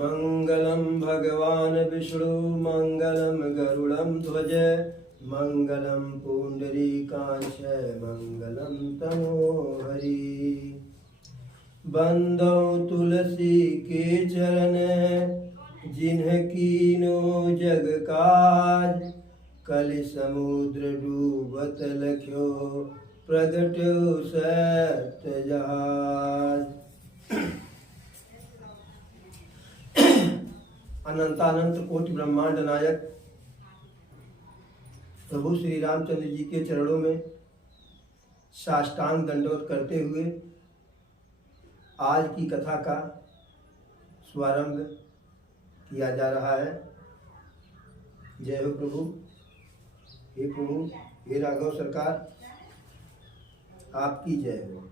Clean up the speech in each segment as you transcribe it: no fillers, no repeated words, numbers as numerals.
मंगलम भगवान विष्णु मंगलम गरुड़म ध्वज मंगलम पुंडरीकाक्ष मंगलम तमोहरि। बंदो तुलसी के चरण जिन्हकी नो जग काज, कलि समुद्र डूबत लख्यो प्रगट्यो सत्य जहाज। अनंतानंत कोटि ब्रह्मांड नायक प्रभु श्री रामचंद्र जी के चरणों में साष्टांग दंडवत करते हुए आज की कथा का शुभारंभ किया जा रहा है। जय हो प्रभु, हे प्रभु, हे राघव सरकार, आपकी जय हो।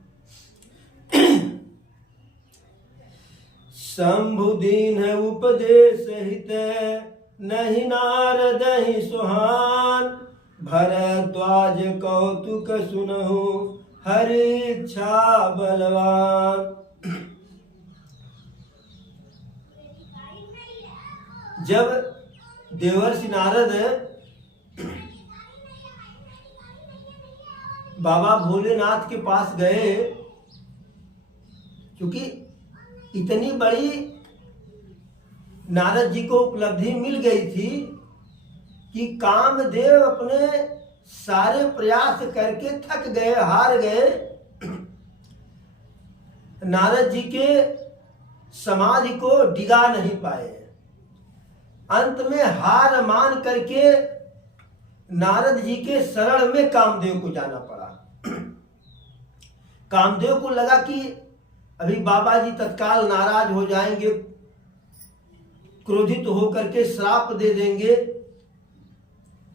शंभु दीन उपदेश हित नहीं नारद ही सुहान, भरद्वाज कौतुक सुनहु हरि इच्छा बलवान। जब देवर्षि नारद बाबा भोलेनाथ के पास गए, क्योंकि इतनी बड़ी नारद जी को उपलब्धि मिल गई थी कि कामदेव अपने सारे प्रयास करके थक गए, हार गए। नारद जी के समाधि को डिगा नहीं पाए। अंत में हार मान करके नारद जी के शरण में कामदेव को जाना पड़ा। कामदेव को लगा कि अभी बाबा जी तत्काल नाराज हो जाएंगे, क्रोधित होकर के श्राप दे देंगे,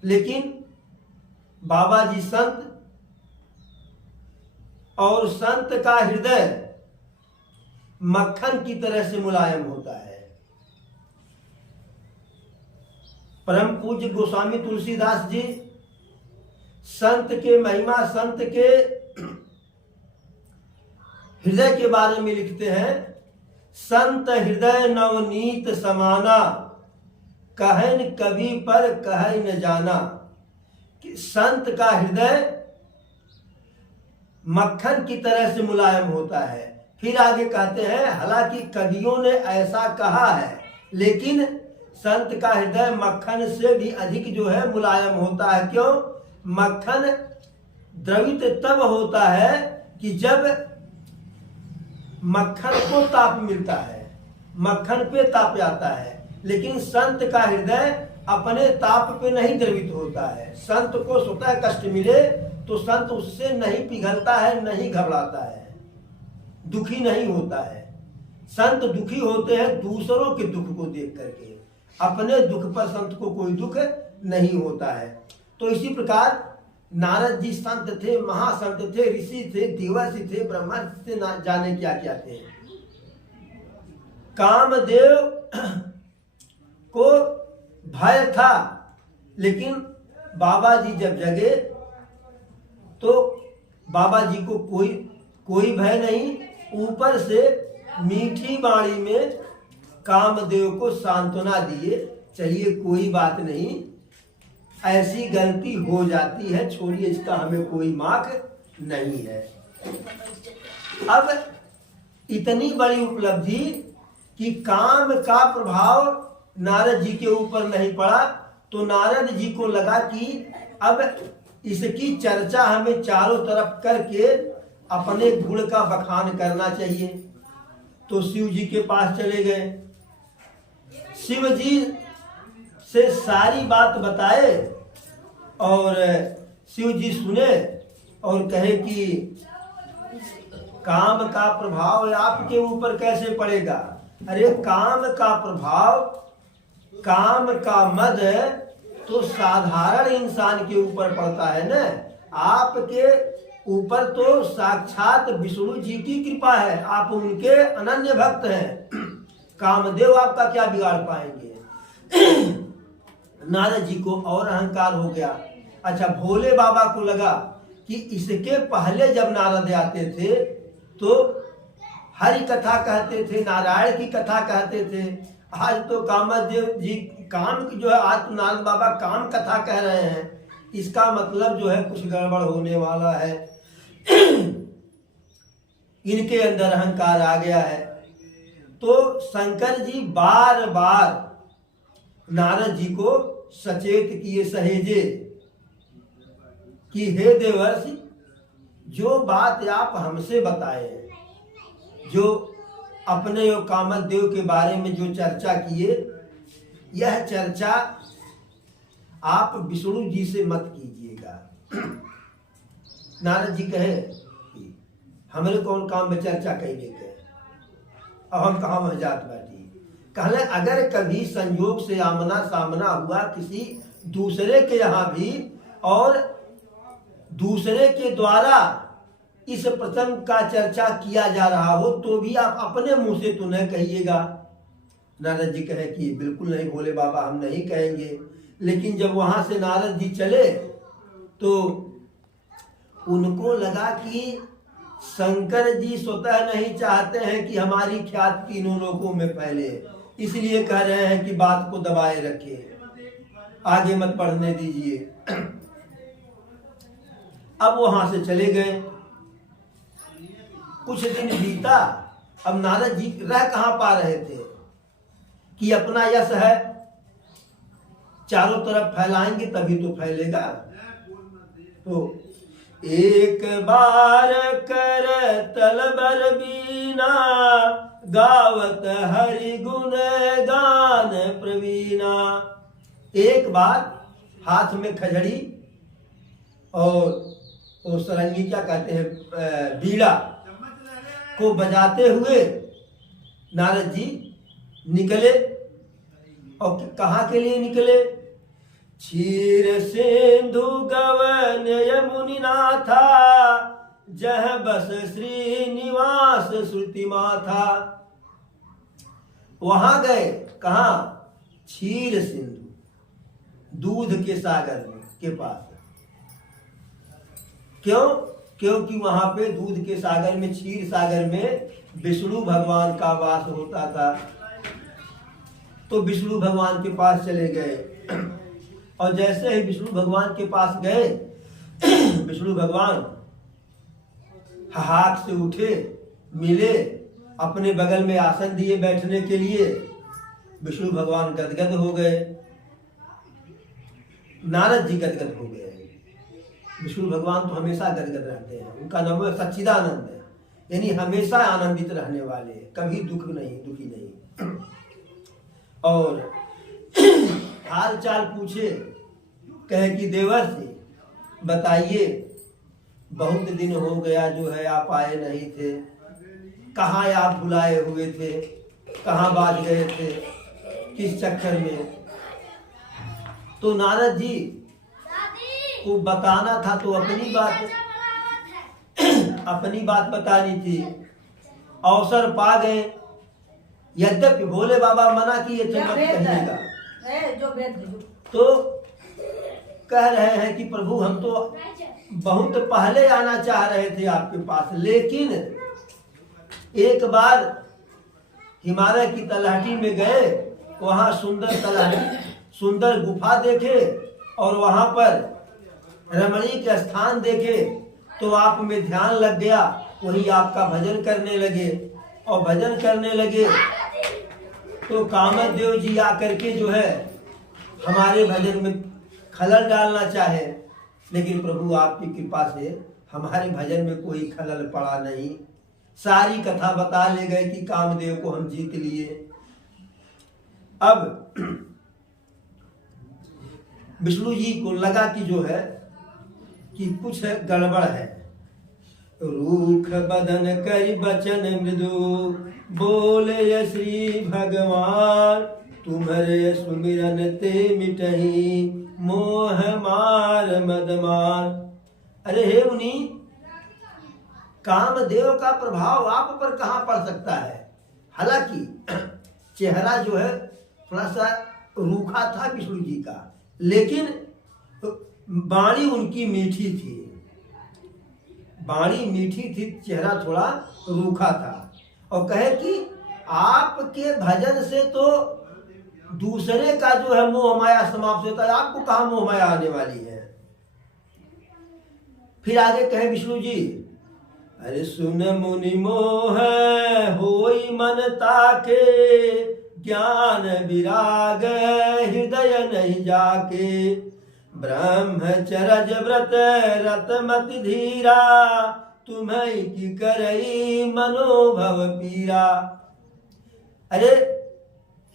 लेकिन बाबा जी संत, और संत का हृदय मक्खन की तरह से मुलायम होता है। परम पूज्य गोस्वामी तुलसीदास जी संत के महिमा, संत के हृदय के बारे में लिखते हैं। संत हृदय नवनीत समाना, कहन कवि पर कह न जाना। कि संत का हृदय मक्खन की तरह से मुलायम होता है। फिर आगे कहते हैं, हालांकि कवियों ने ऐसा कहा है, लेकिन संत का हृदय मक्खन से भी अधिक जो है मुलायम होता है। क्यों? मक्खन द्रवित तब होता है कि जब मक्खन को ताप मिलता है, मक्खन पे ताप आता है, लेकिन संत का हृदय अपने ताप पे नहीं द्रवित होता है। संत को स्वतः कष्ट मिले तो संत उससे नहीं पिघलता है, नहीं घबराता है, दुखी नहीं होता है। संत दुखी होते हैं दूसरों के दुख को देख करके, अपने दुख पर संत को कोई दुख नहीं होता है। तो इसी प्रकार नारद जी संत थे, महासंत थे, ऋषि थे, देवर्षि थे, ब्रह्मर्षि थे, ना जाने क्या क्या थे। कामदेव को भय था, लेकिन बाबा जी जब जगे तो बाबा जी को कोई भय नहीं। ऊपर से मीठी वाणी में कामदेव को सांत्वना दिए, चलिए कोई बात नहीं, ऐसी गलती हो जाती है, छोड़िए, इसका हमें कोई मार्क नहीं है। अब इतनी बड़ी उपलब्धि कि काम का प्रभाव नारद जी के ऊपर नहीं पड़ा, तो नारद जी को लगा कि अब इसकी चर्चा हमें चारों तरफ करके अपने गुण का बखान करना चाहिए। तो शिव जी के पास चले गए, शिव जी से सारी बात बताए और शिव जी सुने और कहे कि काम का प्रभाव आपके ऊपर कैसे पड़ेगा? अरे काम का प्रभाव, काम का मद तो साधारण इंसान के ऊपर पड़ता है ना। आपके ऊपर तो साक्षात विष्णु जी की कृपा है, आप उनके अनन्य भक्त हैं। कामदेव आपका क्या बिगाड़ पाएंगे? नारद जी को और अहंकार हो गया। अच्छा, भोले बाबा को लगा कि इसके पहले जब नारद आते थे तो हरि कथा कहते थे, नारायण की कथा कहते थे। आज तो कामदेव जी काम की जो है, आज तो नारद बाबा काम कथा कह रहे हैं, इसका मतलब जो है कुछ गड़बड़ होने वाला है। इनके अंदर अहंकार आ गया है। तो शंकर जी बार बार नारद जी को सचेत किए, सहेजे कि हे देवर्षि, जो बात आप हमसे बताए, जो अपने और कामदेव के बारे में जो चर्चा किए, यह चर्चा आप विष्णु जी से मत कीजिएगा। नारद जी कहे कि हमरे कौन काम में चर्चा कैले के, अब हम कहाँ वह जात बाटी। कहले अगर कभी संयोग से आमना सामना हुआ किसी दूसरे के यहाँ भी, और दूसरे के द्वारा इस प्रसंग का चर्चा किया जा रहा हो, तो भी आप अपने मुंह से तो नहीं कहिएगा। नारद जी कहे कि बिल्कुल नहीं भोले बाबा, हम नहीं कहेंगे। लेकिन जब वहां से नारद जी चले तो उनको लगा कि शंकर जी स्वतः नहीं चाहते हैं कि हमारी ख्याति तीनों लोकों में फैले, इसलिए कह रहे हैं कि बात को दबाए रखे, आगे मत पढ़ने दीजिए। अब वहां से चले गए। कुछ दिन बीता। अब नारद जी रह कहां पा रहे थे कि अपना यश है चारों तरफ फैलाएंगे तभी तो फैलेगा। तो एक बार कर तलबर बीना, गावत हरि गुण गान प्रवीणा। एक बार हाथ में खजड़ी और सरंगी, क्या कहते हैं, बीड़ा को बजाते हुए नारद जी निकले। और कहाँ के लिए निकले? क्षीर सिंधु गवन यमुनि नाथा, जह बस श्रीनिवास श्रुति माथा। वहां गए। कहाँ? क्षीर सिंधु, दूध के सागर में के पास। क्यों? क्योंकि वहां पे दूध के सागर में, क्षीर सागर में विष्णु भगवान का वास होता था। तो विष्णु भगवान के पास चले गए। और जैसे ही विष्णु भगवान के पास गए, विष्णु भगवान हाथ से उठे, मिले, अपने बगल में आसन दिए बैठने के लिए। विष्णु भगवान गदगद हो गए, नारद जी गदगद हो गए। विष्णु भगवान तो हमेशा गदगद रहते हैं, उनका नाम है सच्चिदानंद है, यानी हमेशा आनंदित रहने वाले, कभी दुखी नहीं। और हाल चाल पूछे, कहे कि देवर्षि बताइए, बहुत दिन हो गया जो है आप आए नहीं थे, कहाँ आप बुलाए हुए थे, कहाँ बाज गए थे, किस चक्कर में? तो नारद जी को बताना था तो अपनी बात बतानी थी। अवसर पा गए, यद्यपि भोले बाबा मना किए थे मत कहिएगा। तो कह रहे हैं कि प्रभु हम तो बहुत पहले आना चाह रहे थे आपके पास, लेकिन एक बार हिमालय की तलहटी में गए, वहां सुंदर गुफा देखे और वहां पर रमणीक स्थान देखे, तो आप में ध्यान लग गया, वही आपका भजन करने लगे। और भजन करने लगे तो कामदेव जी आकर के जो है हमारे भजन में खलल डालना चाहे, लेकिन प्रभु आपकी कृपा से हमारे भजन में कोई खलल पड़ा नहीं। सारी कथा बता ले गए कि कामदेव को हम जीत लिए। अब विष्णु जी को लगा कि जो है कि कुछ गड़बड़ है। रूख बदन करि बचन मृदु, बोले श्री भगवान, तुम्हारे सुमिरन ते मिटही, मोह मार मदमान। अरे हे मुनि, कामदेव का प्रभाव आप पर कहाँ पड़ सकता है? हालांकि चेहरा जो है थोड़ा सा रूखा था विष्णु जी का, लेकिन वाणी उनकी मीठी थी, वाणी मीठी थी, चेहरा थोड़ा रूखा था। और कहे कि आपके भजन से तो दूसरे का जो है मोह माया समाप्त होता है, आपको कहाँ मोह माया आने वाली है। फिर आगे कहे विष्णु जी, अरे सुन मुनि मोह होई मन ताके, ज्ञान विराग हृदय नहीं जाके, ब्रह्मचरज व्रत रतमति धीरा, तुम्हें की करई मनोभव पीरा। अरे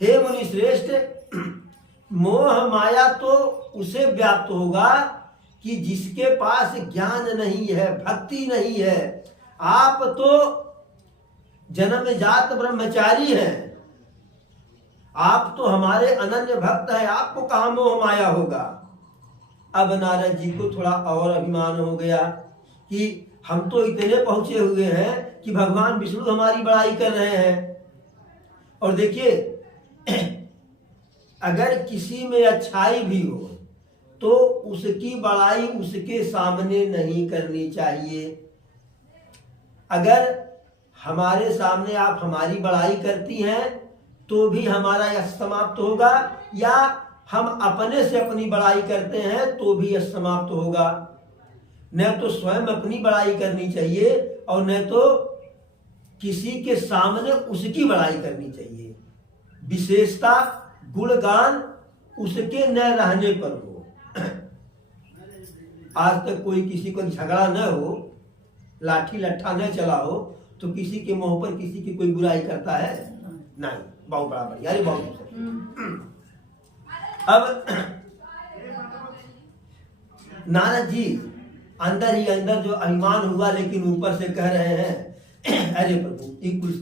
हे मुनि श्रेष्ठ, मोह माया तो उसे व्याप्त होगा कि जिसके पास ज्ञान नहीं है, भक्ति नहीं है। आप तो जन्मजात ब्रह्मचारी हैं, आप तो हमारे अनन्य भक्त हैं, आपको कहाँ मोह माया होगा। अब नारद जी को थोड़ा और अभिमान हो गया कि हम तो इतने पहुंचे हुए हैं कि भगवान विष्णु हमारी बड़ाई कर रहे हैं। और देखिए, अगर किसी में अच्छाई भी हो तो उसकी बड़ाई उसके सामने नहीं करनी चाहिए। अगर हमारे सामने आप हमारी बड़ाई करती हैं तो भी हमारा यश समाप्त होगा, या हम अपने से अपनी बड़ाई करते हैं तो भी यश समाप्त होगा। न तो स्वयं अपनी बड़ाई करनी चाहिए और न तो किसी के सामने उसकी बड़ाई करनी चाहिए। विशेषता गुणगान उसके न रहने पर हो। आज तक कोई किसी को झगड़ा न हो, लाठी लट्ठा न चला हो, तो किसी के मुंह पर किसी की कोई बुराई करता है? नहीं। बहुत बड़ा बढ़िया, अरे बहुत। अब नारद जी अंदर ही अंदर जो अभिमान हुआ, लेकिन ऊपर से कह रहे हैं, अरे प्रभु ये कुछ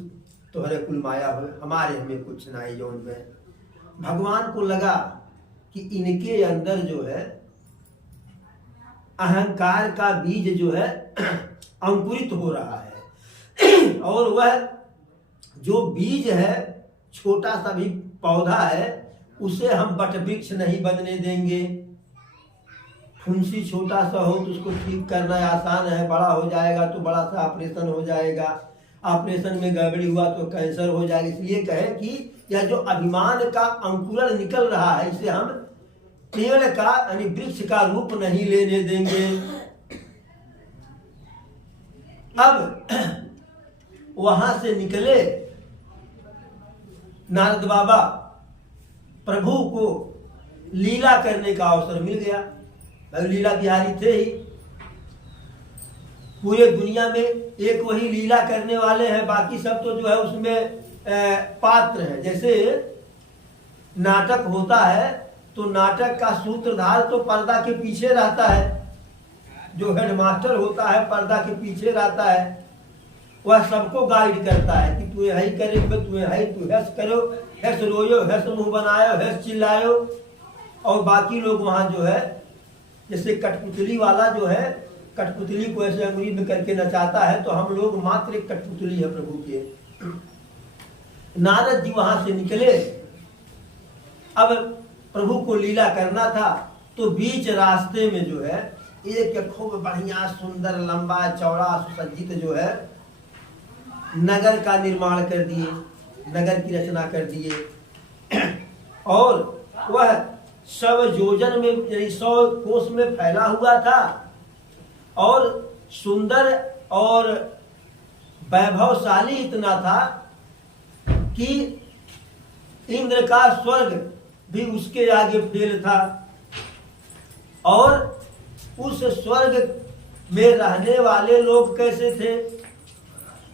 तोहरे कुल माया हो, हमारे हमें कुछ ना है। जौन में भगवान को लगा कि इनके अंदर जो है अहंकार का बीज जो है अंकुरित हो रहा है, और वह जो बीज है, छोटा सा भी पौधा है, उसे हम वटवृक्ष नहीं बनने देंगे। फुंसी छोटा सा हो तो उसको ठीक करना आसान है, बड़ा हो जाएगा तो बड़ा सा ऑपरेशन हो जाएगा, ऑपरेशन में गड़बड़ी हुआ तो कैंसर हो जाएगा। इसलिए कहे कि यह जो अभिमान का अंकुरण निकल रहा है, इसे हम पेड़ का यानी वृक्ष का रूप नहीं लेने देंगे। अब वहां से निकले नारद बाबा, प्रभु को लीला करने का अवसर मिल गया। लीला बिहारी थे ही, पूरे दुनिया में एक वही लीला करने वाले हैं, बाकी सब तो जो है उसमें पात्र हैं। जैसे नाटक होता है तो नाटक का सूत्रधार तो पर्दा के पीछे रहता है, जो हेडमास्टर होता है पर्दा के पीछे रहता है, वह सबको गाइड करता है कि तू यही करे, तू यही, तू हंस करो, हंस रोयो, हंस मुंह बनायो, हंस चिल्लायो। और बाकी लोग वहां जो है, जैसे कठपुतली वाला जो है, कठपुतली को ऐसे अंगुली में करके नचाता है, तो हम लोग मात्र एक कठपुतली है प्रभु के। नारद जी वहां से निकले, अब प्रभु को लीला करना था, तो बीच रास्ते में जो है एक खूब बढ़िया सुंदर लंबा चौड़ा सुसज्जित जो है नगर का निर्माण कर दिए, नगर की रचना कर दिए। और वह 100 योजन में यानी 100 कोस में फैला हुआ था, और सुंदर और वैभवशाली इतना था कि इंद्र का स्वर्ग भी उसके आगे फेल था। और उस स्वर्ग में रहने वाले लोग कैसे थे?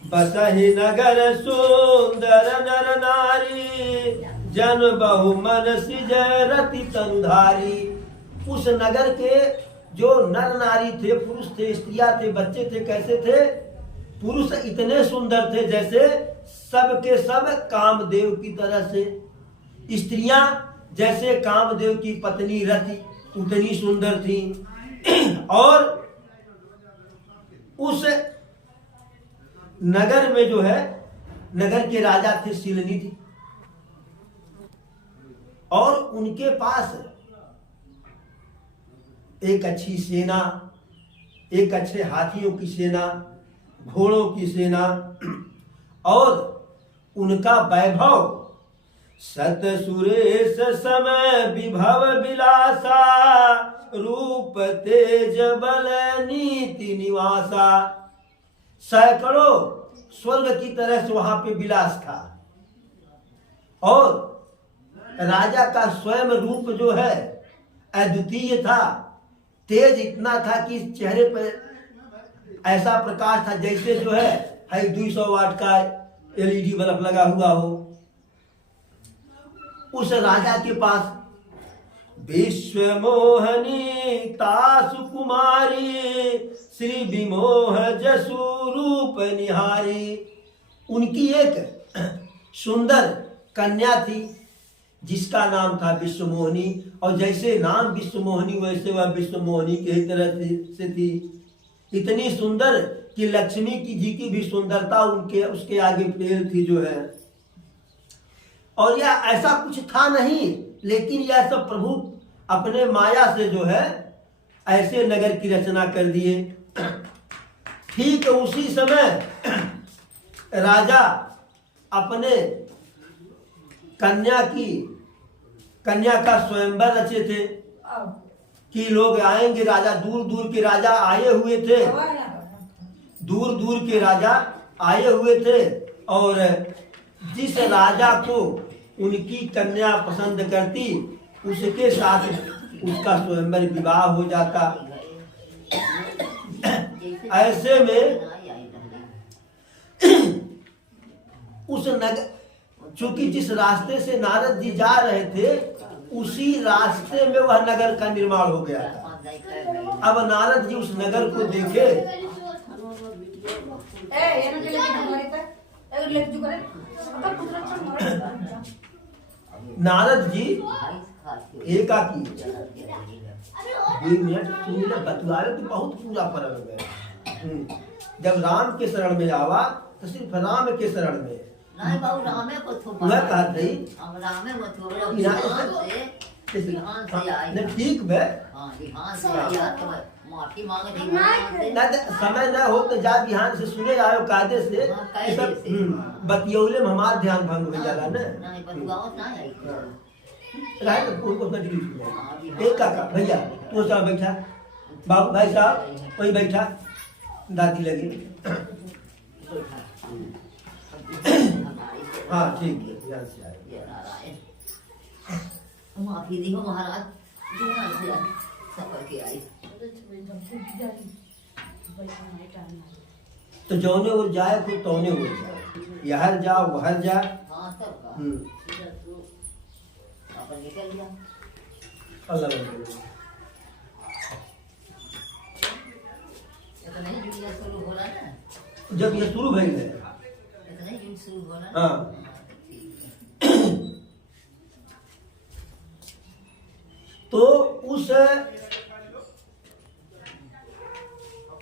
बसहि नगर सुंदर नर नारी, जन बहु मन सिजय रति तनुधारी। उस नगर के जो नर नारी थे, पुरुष थे, स्त्रियां थे, बच्चे थे, कैसे थे? पुरुष इतने सुंदर थे जैसे सब के सब कामदेव की तरह से, स्त्रियां जैसे कामदेव की पत्नी रति उतनी सुंदर थी। और उस नगर में जो है, नगर के राजा थे शिलनिधि, और उनके पास एक अच्छी सेना, एक अच्छे हाथियों की सेना, घोड़ों की सेना, और उनका वैभव सत सुरेश समय विभव विलासा, रूप तेज बल नीति निवासा। सैकड़ों स्वर्ग की तरह से वहां पे विलास था, और राजा का स्वयं रूप जो है अद्वितीय था। तेज इतना था कि चेहरे पर ऐसा प्रकाश था जैसे जो है 200 वाट का LED बल्ब लगा हुआ हो। उस राजा के पास विश्व मोहनी तासु कुमारी, श्री विमोह जसु रूप निहारी। उनकी एक सुंदर कन्या थी जिसका नाम था विश्वमोहिनी, और जैसे नाम विश्वमोहिनी वैसे वह विश्वमोहिनी की ही तरह से थी। इतनी सुंदर कि लक्ष्मी जी की भी सुंदरता उसके आगे फेल थी जो है। और यह ऐसा कुछ था नहीं, लेकिन यह सब प्रभु अपने माया से जो है ऐसे नगर की रचना कर दिए। ठीक उसी समय राजा अपने कन्या का स्वयंवर रचे थे कि लोग आएंगे। राजा दूर दूर के राजा आए हुए थे, दूर दूर के राजा आए हुए थे, और जिस राजा को उनकी कन्या पसंद करती उसके साथ उसका स्वयंवर विवाह हो जाता। ऐसे में उस नगर, चूंकि जिस रास्ते से नारद जी जा रहे थे उसी रास्ते में वह नगर का निर्माण हो गया था। अब नारद जी उस नगर को देखे, नारद जी एकाकी 2 मिनट सुनिए बतुआरे तो बहुत पूरा परल में। जब राम के शरण में आवा तो सिर्फ राम के शरण में नहीं बाबू रामे को थोपा मैं कहा थी हम रामे को थोपा बिहान से आई ठीक है। हां बिहान से आया तो माफी मांगे थी ना समय ना हो तो जा बिहान से सुने आयो कायदे से बतियौले में हमार ध्यान भंग हो जाला ना। नहीं बतुआओ ना आई राय तो पूर्ण को ना डिलीट एक काका भैया तू साहब बैठा, बाबू भाई साहब वही बैठा, दादी लगी। हाँ ठीक है ध्यान से आए। माफी दी हो महाराज, दुआ से सफर के आई। तो जौने और जाए को तौने हो जाए, यहर जाओ वहर जा। हां सब अपन निकल गया अल्लाह इतना ही दुनिया शुरू हो रहा है। जब ये शुरू भइल है इतना ही युग शुरू हो रहा है। हाँ तो उस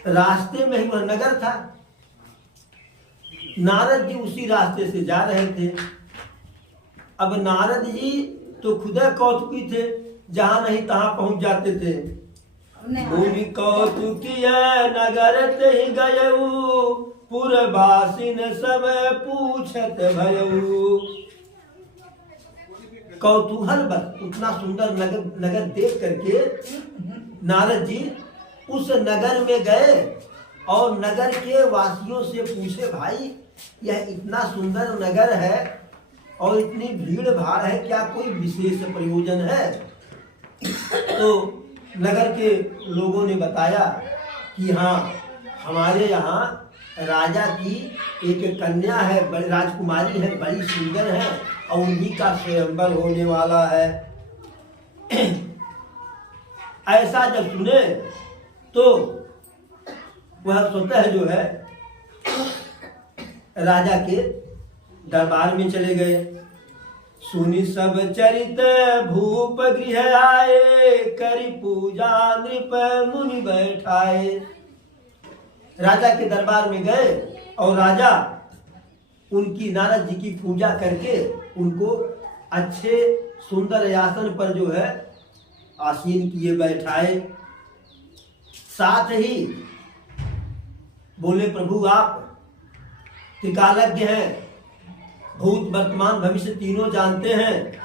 रास्ते में ही वह नगर था। नारद जी उसी रास्ते से जा रहे थे। अब नारद जी तो खुदा कौतुकी थे, जहां नहीं तहां पहुंच जाते थे। भूमि कौतुकी नगर ते ही गयऊ, पुरवासिन सब पूछत भयऊ। कौतूहल बस उतना सुंदर नगर देख करके नारद जी उस नगर में गए और नगर के वासियों से पूछे, भाई यह इतना सुंदर नगर है और इतनी भीड़ भाड़ है, क्या कोई विशेष प्रयोजन है? तो नगर के लोगों ने बताया कि हाँ हमारे यहाँ राजा की एक कन्या है, बड़ी राजकुमारी है, बड़ी सुंदर है और उन्हीं का स्वयंवर होने वाला है। ऐसा जब सुने तो वह स्वतः जो है राजा के दरबार में चले गए। सुनी सब चरित भूप गृह आए, करी पूजा नृप मुनि बैठाए। राजा के दरबार में गए और राजा उनकी नारद जी की पूजा करके उनको अच्छे सुंदर आसन पर जो है आसीन किए बैठाए। साथ ही बोले, प्रभु आप त्रिकालज्ञ हैं, भूत वर्तमान भविष्य तीनों जानते हैं।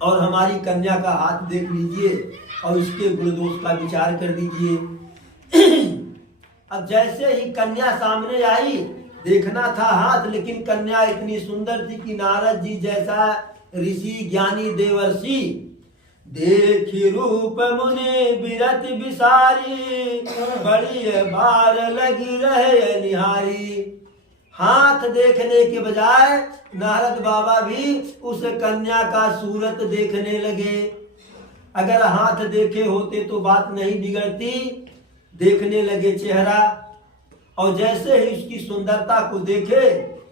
और हमारी कन्या का हाथ देख लीजिए और इसके गुण दोष का विचार कर दीजिए। अब जैसे ही कन्या सामने आई, देखना था हाथ, लेकिन कन्या इतनी सुंदर थी कि नारद जी जैसा ऋषि ज्ञानी देवर्षि देखी रूप मुनि बिरत बिसारी, बड़ी बार लगी रहे निहारी। हाथ देखने के बजाय नारद बाबा भी उस कन्या का सूरत देखने लगे। अगर हाथ देखे होते तो बात नहीं बिगड़ती, देखने लगे चेहरा। और जैसे ही उसकी सुंदरता को देखे,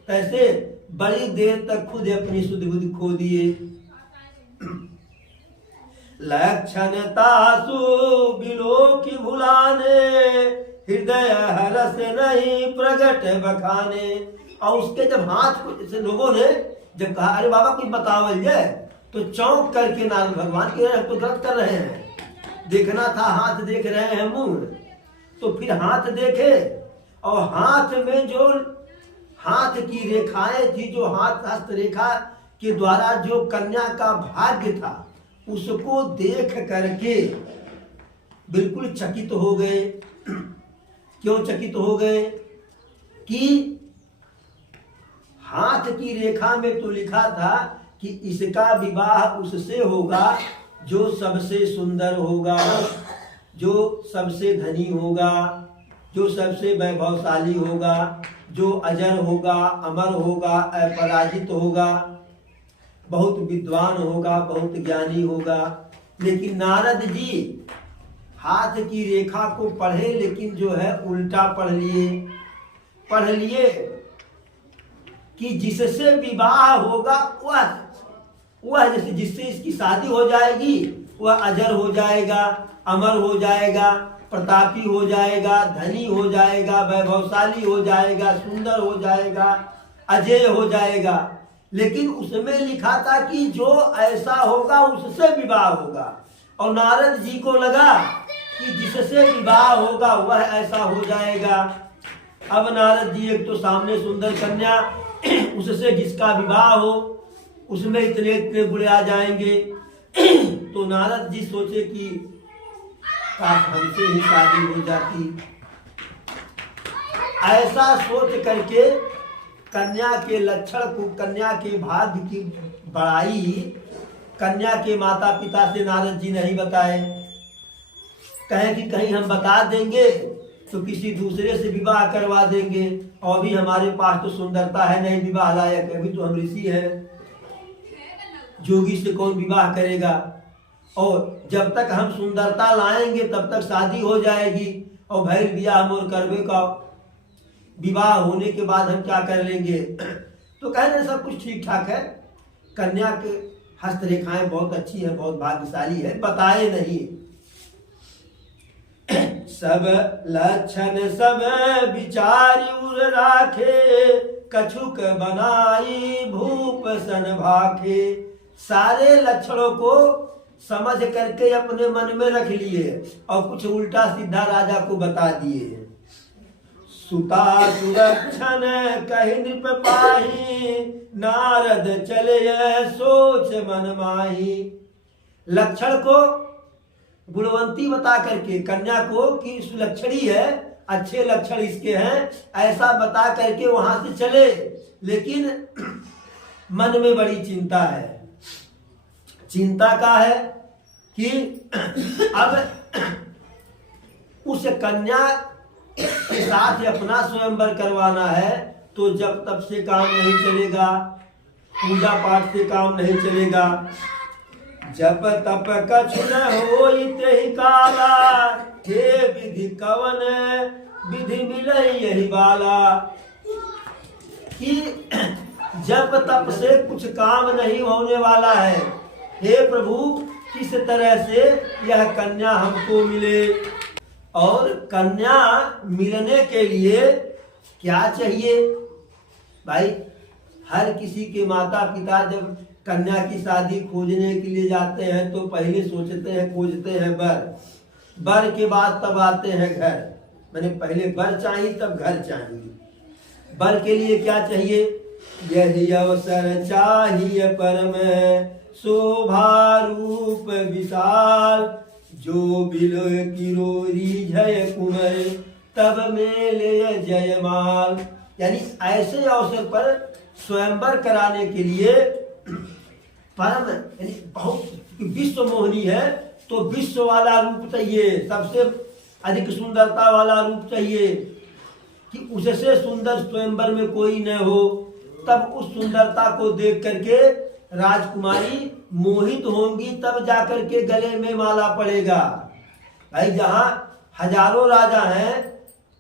तैसे बड़ी देर तक खुद अपनी सुध बुद्धि खो दिए। लक्षणतासु बिलोकी भुलाने, हृदय हरस नहीं प्रगट बखाने। और उसके जब हाथ को जैसे लोगों ने जब कहा अरे बाबा कुछ बतावल जाए, तो चौंक करके नारद भगवान के हम तो गलत कर रहे हैं, देखना था हाथ देख रहे हैं मुंह। तो फिर हाथ देखे और हाथ में जो हाथ की रेखाएं थी, जो हाथ हस्त रेखा के द्वारा जो कन्या का भाग्य था, उसको देख करके बिल्कुल चकित हो गए। क्यों चकित हो गए? कि हाथ की रेखा में तो लिखा था कि इसका विवाह उससे होगा जो सबसे सुंदर होगा, जो सबसे धनी होगा, जो सबसे वैभवशाली होगा, जो अजर होगा, अमर होगा, अपराजित होगा, बहुत विद्वान होगा, बहुत ज्ञानी होगा। लेकिन नारद जी हाथ की रेखा को पढ़े, लेकिन जो है उल्टा पढ़ लिए कि जिससे विवाह होगा वह जैसे जिससे इसकी शादी हो जाएगी वह अजर हो जाएगा, अमर हो जाएगा, प्रतापी हो जाएगा, धनी हो जाएगा, वैभवशाली हो जाएगा, सुंदर हो जाएगा, अजय हो जाएगा। लेकिन उसमें लिखा था कि जो ऐसा होगा उससे विवाह होगा। और नारद जी को लगा कि जिससे विवाह होगा वह ऐसा हो जाएगा। अब नारद जी एक तो सामने सुंदर कन्या, उससे जिसका विवाह हो उसमें इतने इतने गुण आ जाएंगे। तो नारद जी सोचे कि काश हमसे ही शादी हो जाती। ऐसा सोच करके कन्या के लक्षण को, कन्या के भाग्य की बड़ाई कन्या के माता पिता से नारद जी नहीं बताए। कहे कि कहीं हम बता देंगे तो किसी दूसरे से विवाह करवा देंगे, और भी हमारे पास तो सुंदरता है नहीं विवाह लायक, अभी तो हम ऋषि हैं, जोगी से कौन विवाह करेगा। और जब तक हम सुंदरता लाएंगे तब तक शादी हो जाएगी, और भैर ब्याह मोर करवे का, विवाह होने के बाद हम क्या कर लेंगे। तो कहने सब कुछ ठीक ठाक है, कन्या के हस्तरेखाएं बहुत अच्छी है, बहुत भाग्यशाली है, बताए नहीं। सब लक्षण सब विचारी उर राखे, कछुक बनाई भूप सन भाखे। सारे लक्षणों को समझ करके अपने मन में रख लिए और कुछ उल्टा सीधा राजा को बता दिए। सुता सुरक्षण कहि नृप पाही, नारद चले सोच मन माही। लक्षण को गुणवंती बता करके कन्या को कि सुलक्षणी है, अच्छे लक्षण इसके हैं, ऐसा बता करके वहां से चले। लेकिन मन में बड़ी चिंता है। चिंता का है कि अब उस कन्या के साथ अपना स्वयंवर करवाना है, तो जब तब से काम नहीं चलेगा, पूजा पाठ से काम नहीं चलेगा। जप तप कछु न होई तेहि काला, हे विधि कवन विधि मिले यही बाला। कि जप तप से कुछ काम नहीं होने वाला है, हे प्रभु किस तरह से यह कन्या हमको मिले। और कन्या मिलने के लिए क्या चाहिए भाई? हर किसी के माता पिता जब कन्या की शादी खोजने के लिए जाते हैं तो पहले सोचते हैं, खोजते हैं वर, वर के बाद तब आते हैं घर। मैंने पहले वर चाहिए तब घर चाहिए। वर के लिए क्या चाहिए? यही अवसर चाहिए परम शोभा रूप विशाल, जो बिलो किरोरी जय कुमर तब मेले जयमाल। यानी ऐसे अवसर पर स्वयंवर कराने के लिए परम यानी बहुत विश्व मोहनी है, तो विश्व वाला रूप चाहिए, सबसे अधिक सुंदरता वाला रूप चाहिए कि उससे सुंदर स्वयंवर में कोई न हो। तब उस सुंदरता को देख करके राजकुमारी मोहित होंगी, तब जाकर के गले में माला पड़ेगा। भाई जहाँ हजारों राजा हैं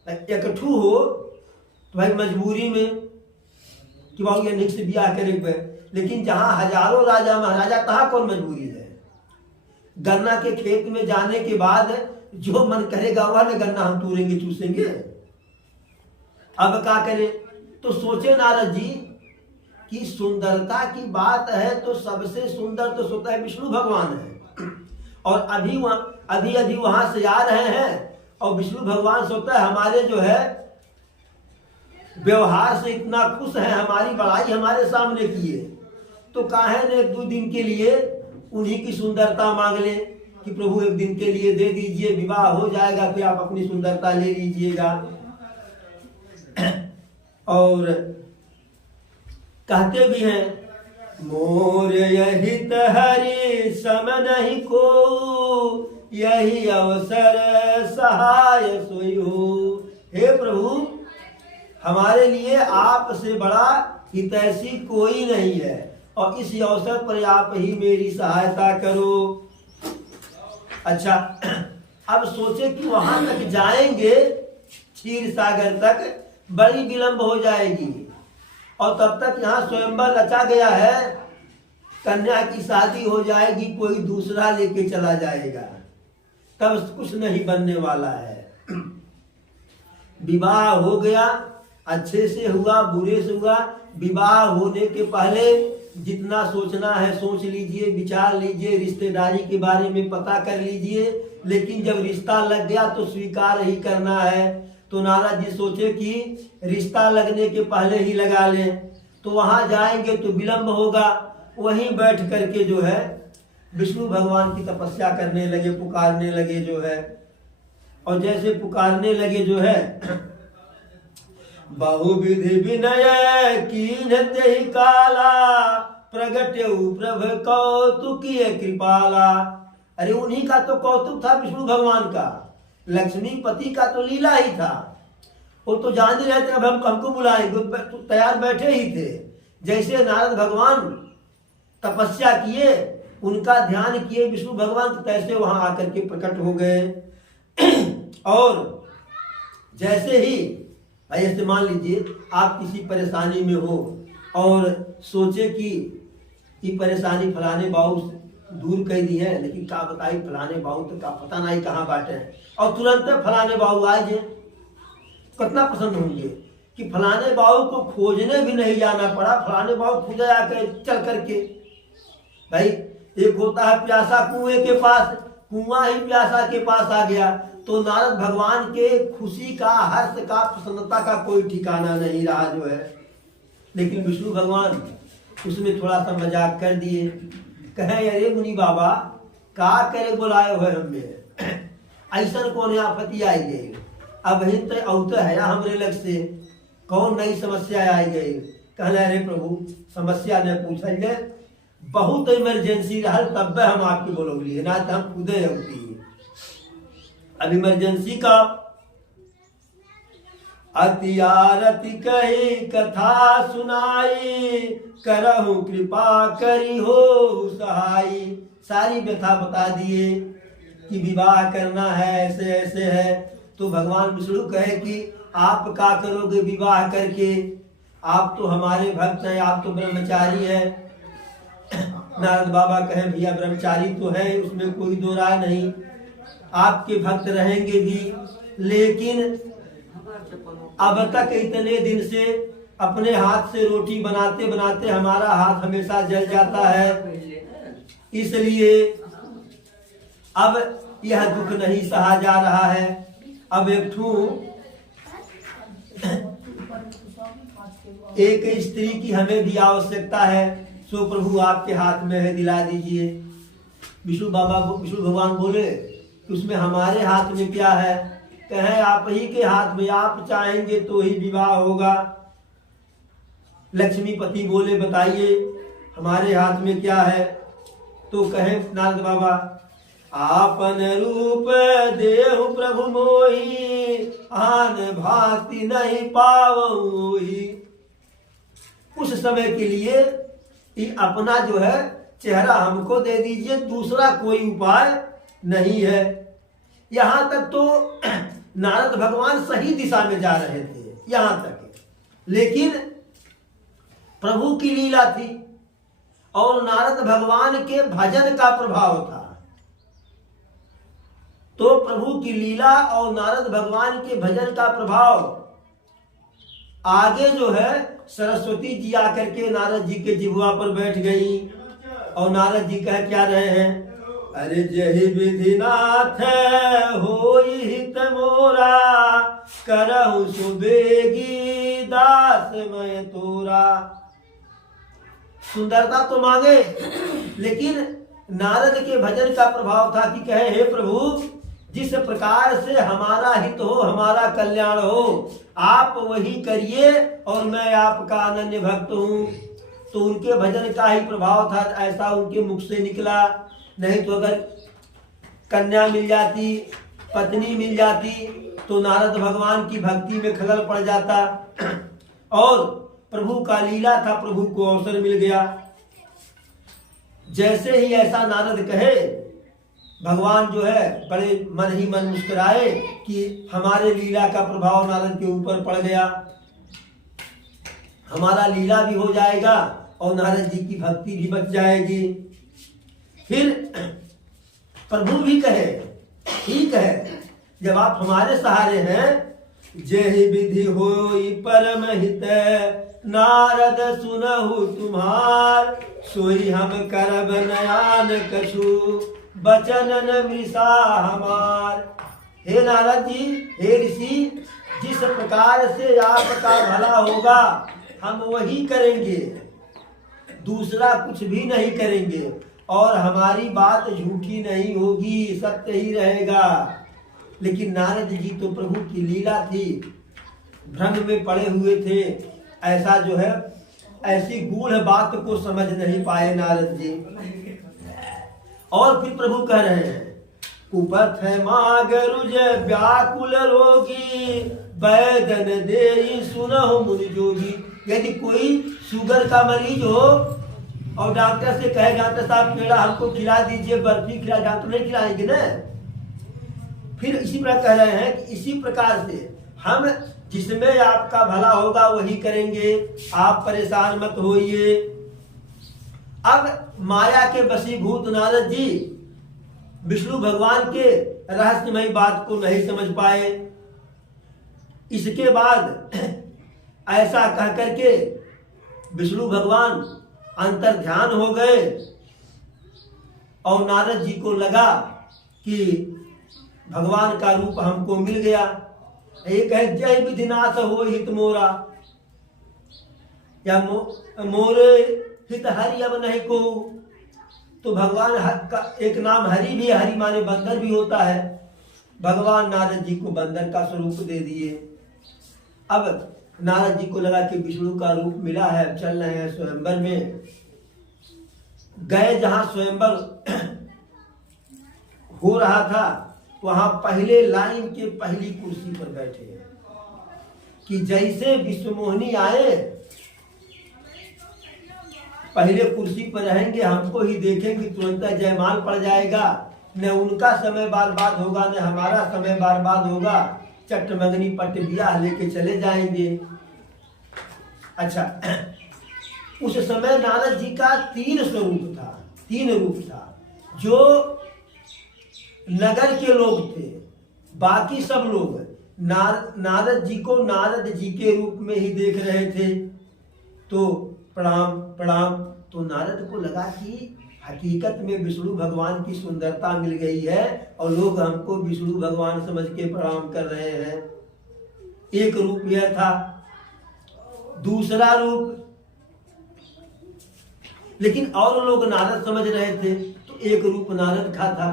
इकट्ठू हो तो भाई मजबूरी में कि भाव ये निक से ब्याह करे, लेकिन जहाँ हजारों राजा महाराजा कहाँ कौन मजबूरी है। गन्ना के खेत में जाने के बाद जो मन करेगा वह न गन्ना हम तूरेंगे चूसेंगे। अब क्या करें, तो सोचे नारद जी कि सुंदरता की बात है तो सबसे सुंदर तो स्वतः विष्णु भगवान है, और अभी वहां से आ रहे हैं, और विष्णु भगवान स्वतः हमारे जो है व्यवहार से इतना खुश है, हमारी बड़ाई हमारे सामने किए, तो काहे ने 2 दिन के लिए उन्हीं की सुंदरता मांग ले कि प्रभु 1 दिन के लिए दे दीजिए, विवाह हो जाएगा, फिर आप अपनी सुंदरता ले लीजिएगा। और कहते भी हैं मोर यही हरि सम नहीं को, यही अवसर सहाय सोई हो। हे प्रभु, हमारे लिए आपसे बड़ा हितैषी कोई नहीं है, और इस अवसर पर आप ही मेरी सहायता करो। अच्छा, अब सोचे कि वहां तक जाएंगे, क्षीर सागर तक बड़ी विलंब हो जाएगी, और तब तक यहाँ स्वयंवर रचा गया है, कन्या की शादी हो जाएगी, कोई दूसरा लेके चला जाएगा, तब कुछ नहीं बनने वाला है। विवाह हो गया, अच्छे से हुआ बुरे से हुआ, विवाह होने के पहले जितना सोचना है सोच लीजिए, विचार लीजिए, रिश्तेदारी के बारे में पता कर लीजिए, लेकिन जब रिश्ता लग गया तो स्वीकार ही करना है। तो नारद जी सोचे कि रिश्ता लगने के पहले ही लगा लें, तो वहां जाएंगे तो विलंब होगा, वहीं बैठ करके जो है विष्णु भगवान की तपस्या करने लगे, पुकारने लगे जो है। और जैसे पुकारने लगे जो है, बहुविधि विनय कीन्हते ही काला, प्रगट्यउ प्रभ कौतुकीय कृपाला। अरे उन्हीं का तो कौतुक था विष्णु भगवान का, लक्ष्मीपति का तो लीला ही था। वो तो जान रहे थे अब हमको बुलाएंगे, तो तैयार बैठे ही थे। जैसे नारद भगवान तपस्या किए, उनका ध्यान किए विष्णु भगवान, तैसे वहां आकर के प्रकट हो गए। और जैसे ही ऐसे मान लीजिए आप किसी परेशानी में हो और सोचे कि ये परेशानी फलाने बाबू दूर कर दी है, लेकिन क्या बताई फलाने बाबू तो का पता नहीं कहाँ बैठे हैं, और तुरंत फलाने बाबू आ जाए, कितना पसंद होंगे कि फलाने बाबू को खोजने भी नहीं जाना पड़ा, फलाने बाबू खुद आकर चल करके। भाई एक होता है प्यासा कुएं के पास, कुआं ही प्यासा के पास आ गया, तो नारद भगवान के खुशी का, हर्ष का, प्रसन्नता का कोई ठिकाना नहीं रहा जो है। लेकिन विष्णु भगवान उसमें थोड़ा सा मजाक कर दिए, कहे अरे मुनि बाबा का करे बुलाए हुए हमें, ऐसा कौन आपत्ति आई गई, अब हिंद औत है हमरे लग से कौन नई समस्या आई गई। कहले अरे प्रभु समस्या ने पूछल जाए, बहुत इमरजेंसी रहा तब हम आपकी बोलोगे, ना तो हम खुदे होती। अब इमरजेंसी का अति आरती कही कथा सुनाई, करहु कृपा करी हो सहाई। सारी व्यथा बता दिए कि विवाह करना है, ऐसे ऐसे है। तो भगवान विष्णु कहे कि आप क्या करोगे विवाह करके, आप तो हमारे भक्त हैं, आप तो ब्रह्मचारी हैं। नारद बाबा कहे भैया ब्रह्मचारी तो है, उसमें कोई दो राय नहीं, आपके भक्त रहेंगे भी, लेकिन अब तक इतने दिन से अपने हाथ से रोटी बनाते बनाते हमारा हाथ हमेशा जल जाता है, इसलिए अब यह दुख नहीं सहा जा रहा है। अब एक ठू एक स्त्री की हमें भी आवश्यकता है, सो प्रभु आपके हाथ में है, दिला दीजिए। विष्णु भगवान बोले कि उसमें हमारे हाथ में क्या है? कहें आप ही के हाथ में, आप चाहेंगे तो ही विवाह होगा। लक्ष्मीपति बोले बताइए हमारे हाथ में क्या है? तो कहें नारद बाबा, आपन रूप देहु प्रभु मोही, आन भांति नहीं पावोही। उस समय के लिए ये अपना जो है चेहरा हमको दे दीजिए, दूसरा कोई उपाय नहीं है। यहाँ तक तो नारद भगवान सही दिशा में जा रहे थे यहाँ तक, लेकिन प्रभु की लीला थी और नारद भगवान के भजन का प्रभाव था। तो प्रभु की लीला और नारद भगवान के भजन का प्रभाव आगे जो है सरस्वती जी आकर के नारद जी के जिह्वा पर बैठ गई और नारद जी कह क्या रहे हैं? अरे जहि विधिनाथ होई हित मोरा, करहु सुबेगी दास मैं तोरा। सुंदरता तो मांगे, लेकिन नारद के भजन का प्रभाव था कि कहे हे प्रभु, जिस प्रकार से हमारा हित हो, हमारा कल्याण हो, आप वही करिए और मैं आपका अनन्य भक्त हूँ। तो उनके भजन का ही प्रभाव था, ऐसा उनके मुख से निकला। नहीं तो अगर कन्या मिल जाती, पत्नी मिल जाती, तो नारद भगवान की भक्ति में खलल पड़ जाता। और प्रभु का लीला था, प्रभु को अवसर मिल गया। जैसे ही ऐसा नारद कहे, भगवान जो है बड़े मन ही मन मुस्कुराए कि हमारे लीला का प्रभाव नारद के ऊपर पड़ गया, हमारा लीला भी हो जाएगा और नारद जी की भक्ति भी बच जाएगी। फिर प्रभु भी कहे, ठीक है, जब आप हमारे सहारे हैं, जेहि विधि होई परम हित, नारद सुनहु तुम्हार, सोई हम करब नयान कछु, बचन न मृषा हमार। हे नारद जी, हे ऋषि, जिस प्रकार से आपका भला होगा हम वही करेंगे, दूसरा कुछ भी नहीं करेंगे, और हमारी बात झूठी नहीं होगी, सत्य ही रहेगा। लेकिन नारद जी तो प्रभु की लीला थी, भ्रम में पड़े हुए थे, ऐसा जो है ऐसी गूढ़ बात को समझ नहीं पाए नारद जी। और फिर प्रभु कह रहे हैं, उपथ मागरुज व्याकुल रोगी, वैदन देई सुनहु मुनि जोगी। यदि कोई शुगर का मरीज हो और डॉक्टर से कहे डॉक्टर साहब पेड़ा हमको खिला दीजिए, बर्फी खिला, डॉक्टर नहीं खिलाएंगे ना। फिर इसी प्रकार कह रहे हैं कि इसी प्रकार से हम जिसमें आपका भला होगा वही करेंगे, आप परेशान मत होइए। अब माया के वशीभूत नारद जी विष्णु भगवान के रहस्यमयी बात को नहीं समझ पाए। इसके बाद ऐसा कह करके विष्णु भगवान अंतर ध्यान हो गए और नारद जी को लगा कि भगवान का रूप हमको मिल गया। एक है जय विधिनाथ हो हित मोरा, या मोरे हित हरि अब नहीं को। तो भगवान का एक नाम हरि भी है, हरि माने बंदर भी होता है। भगवान नारद जी को बंदर का स्वरूप दे दिए। अब नारद जी को लगा कि विष्णु का रूप मिला है, अब चल रहे हैं स्वयंवर में। गए जहां स्वयंवर हो रहा था, वहां पहले लाइन के पहली कुर्सी पर बैठे हैं कि जैसे विश्वमोहिनी आए पहले कुर्सी पर रहेंगे, हमको ही देखेंगे, तुरंत जयमाल पड़ जाएगा। न उनका समय बर्बाद होगा, न हमारा समय बर्बाद होगा। चट्टमंगनी पट्ट ब्याह लेके चले जाएंगे। अच्छा, उस समय नारद जी का तीन रूप था। जो नगर के लोग थे, बाकी सब लोग नारद जी को नारद जी के रूप में ही देख रहे थे। तो प्रणाम प्रणाम। तो नारद को लगा कि हकीकत में विष्णु भगवान की सुंदरता मिल गई है और लोग हमको विष्णु भगवान समझ के प्रणाम कर रहे हैं। एक रूप यह था। दूसरा रूप। लेकिन और लोग नारद समझ रहे थे, तो एक रूप नारद का था।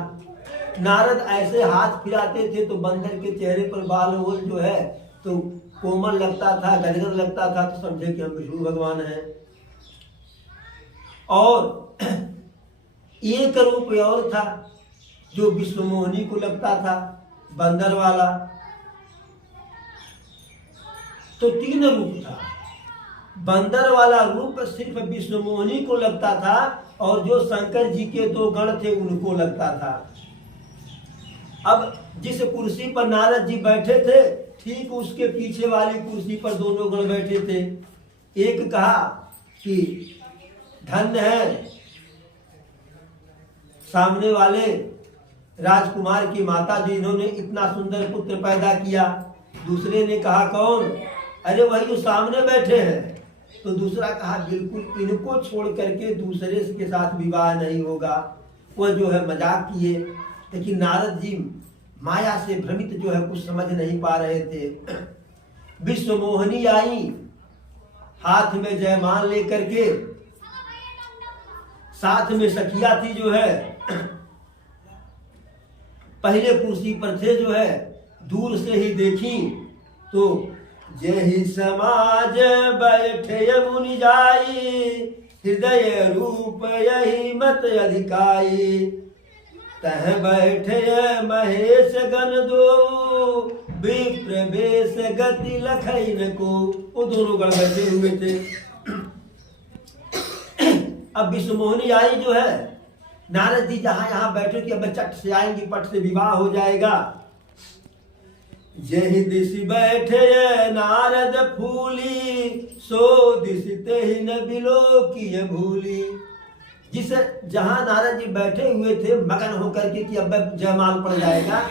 नारद ऐसे हाथ फिराते थे तो बंदर के चेहरे पर बाल वोल जो है तो कोमल लगता था, गदगद लगता था, तो समझे कि हम विष्णु भगवान हैं। और एक रूप और था जो विश्वमोहिनी को लगता था, बंदर वाला। तो 3 रूप था। बंदर वाला रूप सिर्फ विश्वमोहिनी को लगता था, और जो शंकर जी के 2 गण थे उनको लगता था। अब जिस कुर्सी पर नारद जी बैठे थे, ठीक उसके पीछे वाली कुर्सी पर दोनों गण बैठे थे। एक कहा कि धन्य है सामने वाले राजकुमार की माता जी, इन्होंने इतना सुंदर पुत्र पैदा किया। दूसरे ने कहा कौन? अरे वही जो सामने बैठे हैं। तो दूसरा कहा बिल्कुल इनको छोड़ करके दूसरे के साथ विवाह नहीं होगा। वह जो है मजाक किए, लेकिन नारद जी माया से भ्रमित जो है कुछ समझ नहीं पा रहे थे। विश्वमोहिनी आई हाथ में जयमाल लेकर के, साथ में सखिया थी जो है, पहले कुर्सी पर थे जो है, दूर से ही देखी तो जहि समाज बैठे मुनि जाई, हृदय रूप यही मत अधिकाई, तह बैठे महेश गण दो, विप्र बेश गति लखइन को। वो दोनों गण बैठे हुए थे। अब विश्वमोहिनी आई जो है, नारद जी जहां यहां बैठे थे, अब चट से आएंगी, पट से विवाह हो जाएगा। जहि दिश बैठे नारद फूली, सो दिश तेहि न बिलोकिय भूली। जिस जहां नारद जी बैठे हुए थे मगन होकर के कि अब जयमाल पड़ जाएगा,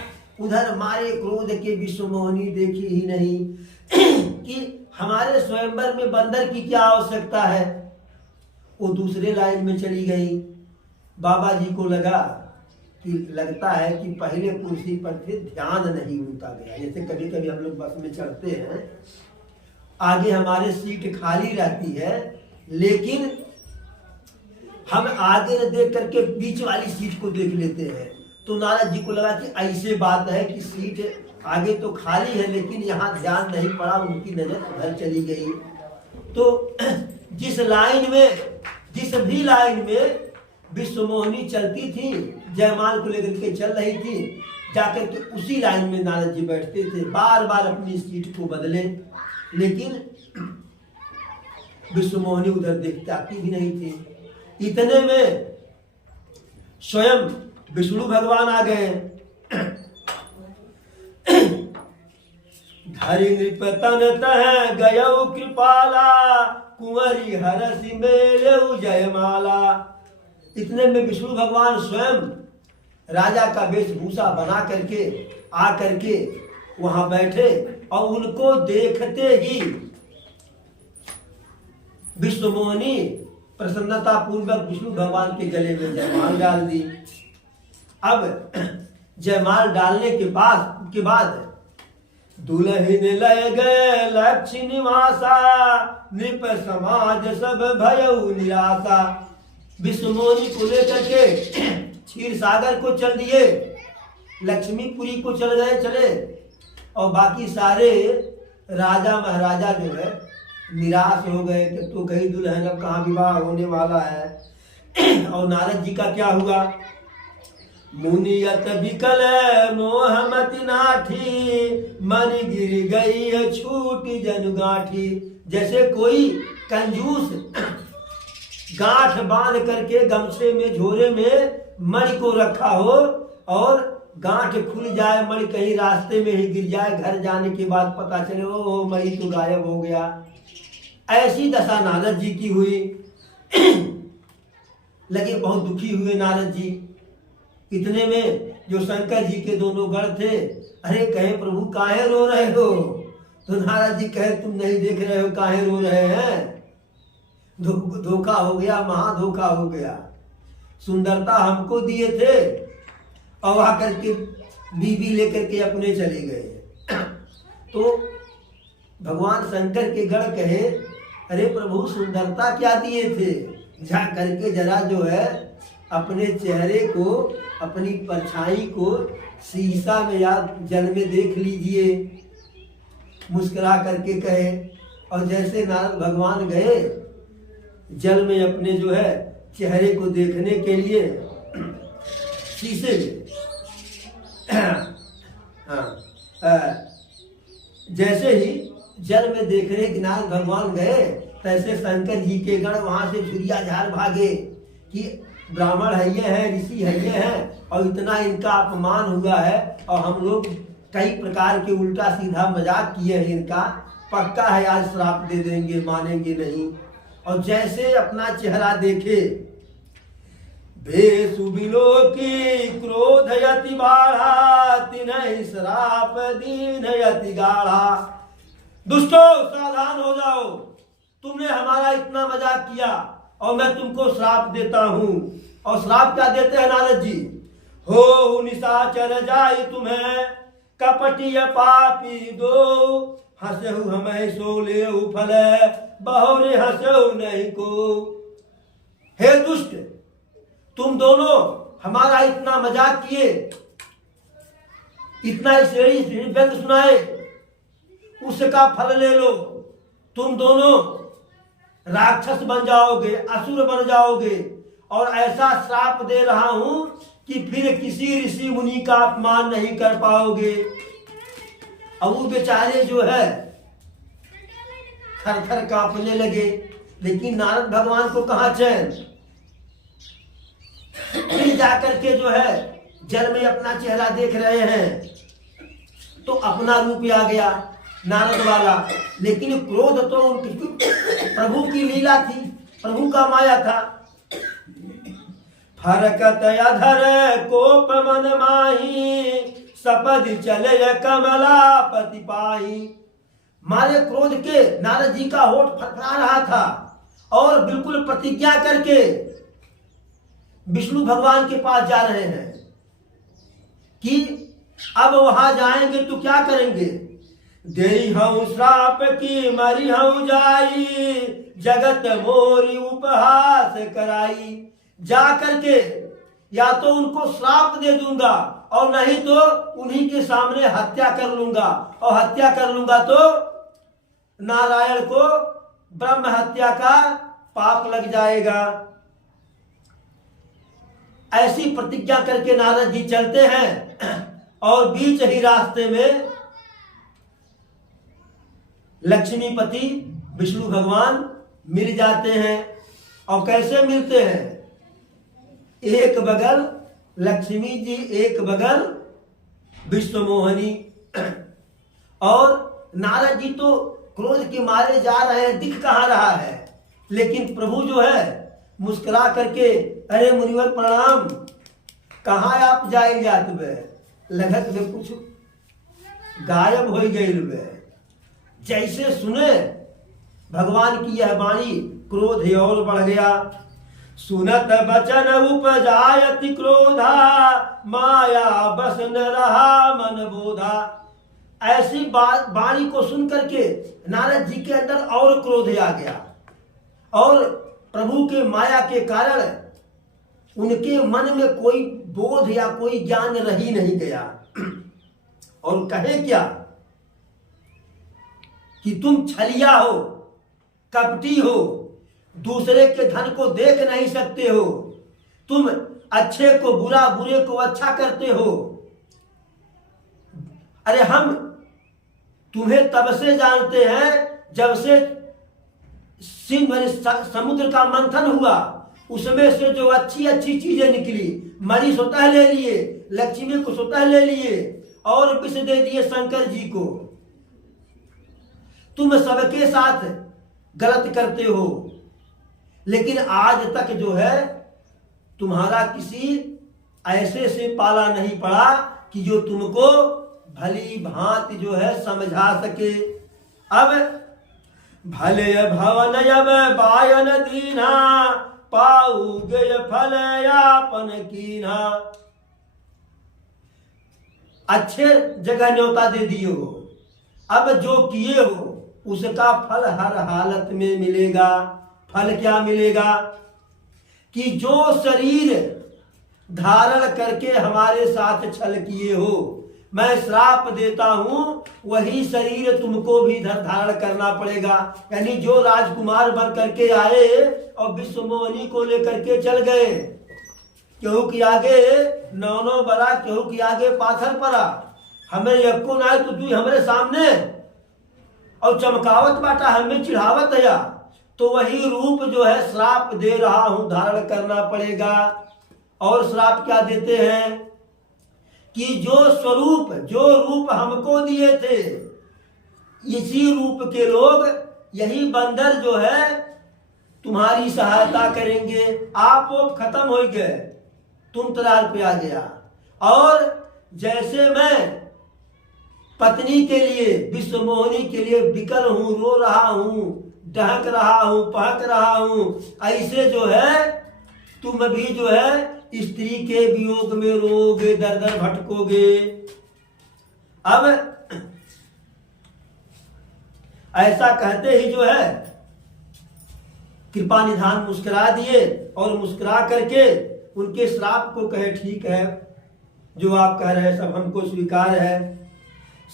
उधर मारे क्रोध के विश्वमोहिनी देखी ही नहीं कि हमारे स्वयंवर में बंदर की क्या आवश्यकता है। वो दूसरे लाइन में चली गई। बाबा जी को लगा कि लगता है कि पहले कुर्सी पर थे, ध्यान नहीं उनका गया। जैसे कभी कभी हम लोग बस में चढ़ते हैं, आगे हमारे सीट खाली रहती है, लेकिन हम आगे न देख करके बीच वाली सीट को देख लेते हैं। तो नारद जी को लगा कि ऐसे बात है कि सीट आगे तो खाली है, लेकिन यहाँ ध्यान नहीं पड़ा, उनकी नजर उधर चली गई। तो जिस लाइन में, जिस भी लाइन में विश्वमोहिनी चलती थी, जयमाल को लेकर के चल रही थी, जाकर के उसी लाइन में नारद जी बैठते थे। बार बार अपनी सीट को बदले, लेकिन विश्वमोहिनी उधर देखती आती भी नहीं थी। इतने में स्वयं विष्णु भगवान आ गए। धरि नृपतन तह गयौ कृपाला, कुंवरी हरसि मेलौ जयमाला। इतने में विष्णु भगवान स्वयं राजा का वेशभूषा बना करके आ करके वहां बैठे, और उनको देखते ही विश्वमोहिनी प्रसन्नता पूर्वक विष्णु भगवान के गले में जयमाल डाल दी। अब जयमाल डालने के बाद दुल्हन लय गए लक्ष्य निवासा, नृप समाज सब भयउ निराशा। विश्वमोहिनी को लेकर के क्षीर सागर को चल दिए, लक्ष्मीपुरी को चले, और बाकी सारे राजा महाराजा जो है निराश हो गए कि तो गई दुल्हन, अब कहाँ विवाह होने वाला है। और नारद जी का क्या हुआ? मुनियत विकल मोहमति नाठी, मन गिर गई छूट जन गाठी। जैसे कोई कंजूस गांठ बांध करके गमछे में, झोरे में मणि को रखा हो, और गांठ खुल जाए, मणि कहीं रास्ते में ही गिर जाए, घर जाने के बाद पता चले ओ मणि तो गायब हो गया। ऐसी दशा नारद जी की हुई। लगे बहुत दुखी हुए नारद जी। इतने में जो शंकर जी के दोनों गण थे, अरे कहे प्रभु काहे रो रहे हो? तो नारद जी कहे तुम नहीं देख रहे हो काहे रो रहे हैं? धोखा हो गया, महाधोखा हो गया। सुंदरता हमको दिए थे और आकर के बीबी लेकर के अपने चले गए। तो भगवान शंकर के गण कहे अरे प्रभु सुंदरता क्या दिए थे, जा करके जरा जो है अपने चेहरे को, अपनी परछाई को शीशा में या जल में देख लीजिए, मुस्कुरा करके कहे। और जैसे नारद भगवान गए जल में अपने जो है चेहरे को देखने के लिए शीशे में, जैसे ही जल में देखने के नारद भगवान गए, तैसे शंकर जी के गण वहां से झुरिया झार भागे कि ब्राह्मण है ये हैं, ऋषि है ये हैं, और इतना इनका अपमान हुआ है, और हम लोग कई प्रकार के उल्टा सीधा मजाक किए हैं इनका, पक्का है आज श्राप दे देंगे, मानेंगे नहीं। और जैसे अपना चेहरा देखे, बेसुबिलो की क्रोध यति बाढ़ा, तिन्ह श्राप दीन यति गाढ़ा। दुष्टो सावधान हो जाओ, तुमने हमारा इतना मजाक किया और मैं तुमको श्राप देता हूँ। और श्राप क्या देते हैं नारद जी, हो निशाचर जाय तुम्हें, कपटीय पापी दो, हंसहु हमें सो ले फल, बहुरे हंसहु नहीं को। हे दुष्ट, तुम दोनों हमारा इतना मजाक किए, इतना व्यंग सुनाए, उसका फल ले लो। तुम दोनों राक्षस बन जाओगे, असुर बन जाओगे, और ऐसा श्राप दे रहा हूं कि फिर किसी ऋषि मुनि का अपमान नहीं कर पाओगे। अब वो बेचारे जो है थर थर कांपने लगे, लेकिन नारद भगवान को कहाँ चैन। फिर जाकर के जो है जल में अपना चेहरा देख रहे हैं, तो अपना रूप आ गया नारद वाला, लेकिन क्रोध तो उनकी प्रभु की लीला थी, प्रभु का माया था। फरकत अधर कोप मन माही, सपद चले कमलापति पाही। मारे क्रोध के नारद जी का होठ फड़फड़ा रहा था, और बिल्कुल प्रतिज्ञा करके विष्णु भगवान के पास जा रहे हैं कि अब वहां जाएंगे तो क्या करेंगे। देई हूँ श्राप की मरी हूँ जाई, जगत मोरी उपहास कराई। जा करके या तो उनको श्राप दे दूंगा, और नहीं तो उन्हीं के सामने हत्या कर लूंगा, और हत्या कर लूंगा तो नारायण को ब्रह्म हत्या का पाप लग जाएगा। ऐसी प्रतिज्ञा करके नारद जी चलते हैं, और बीच ही रास्ते में लक्ष्मीपति विष्णु भगवान मिल जाते हैं। और कैसे मिलते हैं, एक बगल लक्ष्मी जी, एक बगल विश्वमोहनी। और नारद जी तो क्रोध के मारे जा रहे हैं, दिख कहाँ रहा है, लेकिन प्रभु जो है मुस्कुरा करके, अरे मुनिवर प्रणाम, कहाँ आप जाए जात में, लगत में कुछ गायब हो गई बे। जैसे सुने भगवान की यह वाणी, क्रोध और बढ़ गया। सुनत बचन उपजायति क्रोधा, माया बस न रहा मन बोधा। ऐसी वाणी को सुन करके नारद जी के अंदर और क्रोध आ गया, और प्रभु के माया के कारण उनके मन में कोई बोध या कोई ज्ञान रह ही नहीं गया। और कहे क्या कि तुम छलिया हो, कपटी हो, दूसरे के धन को देख नहीं सकते हो, तुम अच्छे को बुरा, बुरे को अच्छा करते हो। अरे हम तुम्हें तब से जानते हैं जब से समुद्र का मंथन हुआ, उसमें से जो अच्छी अच्छी चीजें निकली, मणि स्वतः ले लिए, लक्ष्मी को स्वतः ले लिए, और विष दे दिए शंकर जी को। तुम सबके साथ गलत करते हो, लेकिन आज तक जो है तुम्हारा किसी ऐसे से पाला नहीं पड़ा कि जो तुमको भली भांति जो है समझा सके। अब भले भवन अब बायन दीना, पाऊ गय फल यापन कीना। अच्छे जगह न्योता दे दिए हो, अब जो किए हो उसका फल हर हालत में मिलेगा। फल क्या मिलेगा? कि जो शरीर धारण करके हमारे साथ छल किए हो, मैं श्राप देता हूं, वही शरीर तुमको भी धारण करना पड़ेगा। यानी जो राजकुमार बन करके आए और विश्वमोहिनी को लेकर के चल गए, केहू की आगे 9 बरा, केहू की आगे पाथर पड़ा, हमें यक्को ना तो तू हमारे सामने और चमकावत बाटा, हमें चिढ़ावत है। तो वही रूप जो है श्राप दे रहा हूं, धारण करना पड़ेगा। और श्राप क्या देते हैं? कि जो स्वरूप, जो रूप हमको दिए थे, इसी रूप के लोग, यही बंदर जो है तुम्हारी सहायता करेंगे। आप वो खत्म हो गए, तुम तरार पे आ गया। और जैसे मैं पत्नी के लिए, विश्वमोहिनी के लिए विकल हूं, रो रहा हूं, डहक रहा हूं, पहक रहा हूं, ऐसे जो है तुम भी जो है स्त्री के वियोग में रोगे, दर दर भटकोगे। अब ऐसा कहते ही जो है कृपा निधान मुस्कुरा दिए और मुस्कुरा करके उनके श्राप को कहे, ठीक है, जो आप कह रहे हैं सब हमको स्वीकार है।